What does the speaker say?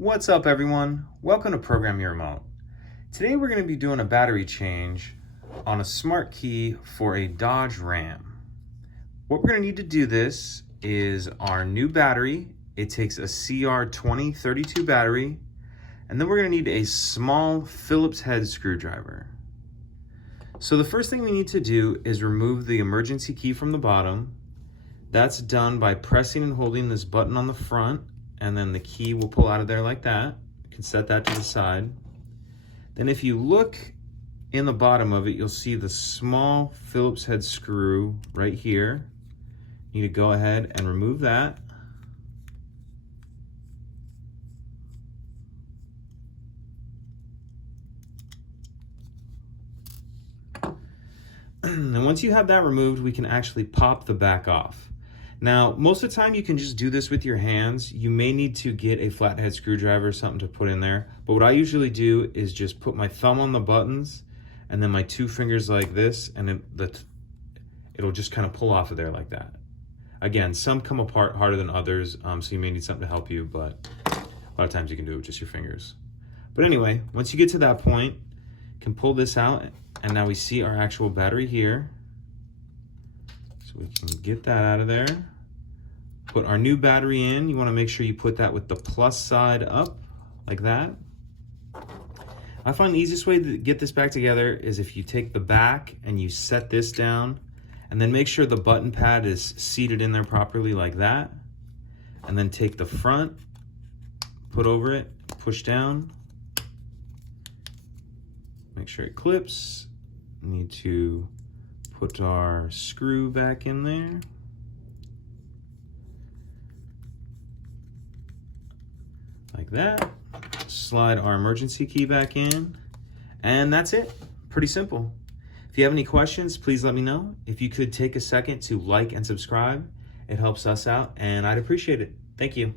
What's up everyone? Welcome to Program Your Remote. Today we're going to be doing a battery change on a smart key for a Dodge Ram. What we're going to need to do this is our new battery. It takes a CR2032 battery, and then we're going to need a small Phillips head screwdriver. So the first thing we need to do is remove the emergency key from the bottom. That's done by pressing and holding this button on the front, and then the key will pull out of there like that. You can set that to the side. Then if you look in the bottom of it, you'll see the small Phillips head screw right here. You need to go ahead and remove that. And once you have that removed, we can actually pop the back off. Now, most of the time you can just do this with your hands. You may need to get a flathead screwdriver or something to put in there. But what I usually do is just put my thumb on the buttons and then my two fingers like this, and it'll just kind of pull off of there like that. Again, some come apart harder than others, so you may need something to help you, but a lot of times you can do it with just your fingers. But anyway, once you get to that point, you can pull this out, and now we see our actual battery here. So we can get that out of there. Put our new battery in. You want to make sure you put that with the plus side up, like that. I find the easiest way to get this back together is if you take the back and you set this down, and then make sure the button pad is seated in there properly like that. And then take the front, put over it, push down. Make sure it clips. Need to put our screw back in there. Like that. Slide our emergency key back in. And that's it. Pretty simple. If you have any questions, please let me know. If you could take a second to like and subscribe, it helps us out and I'd appreciate it. Thank you.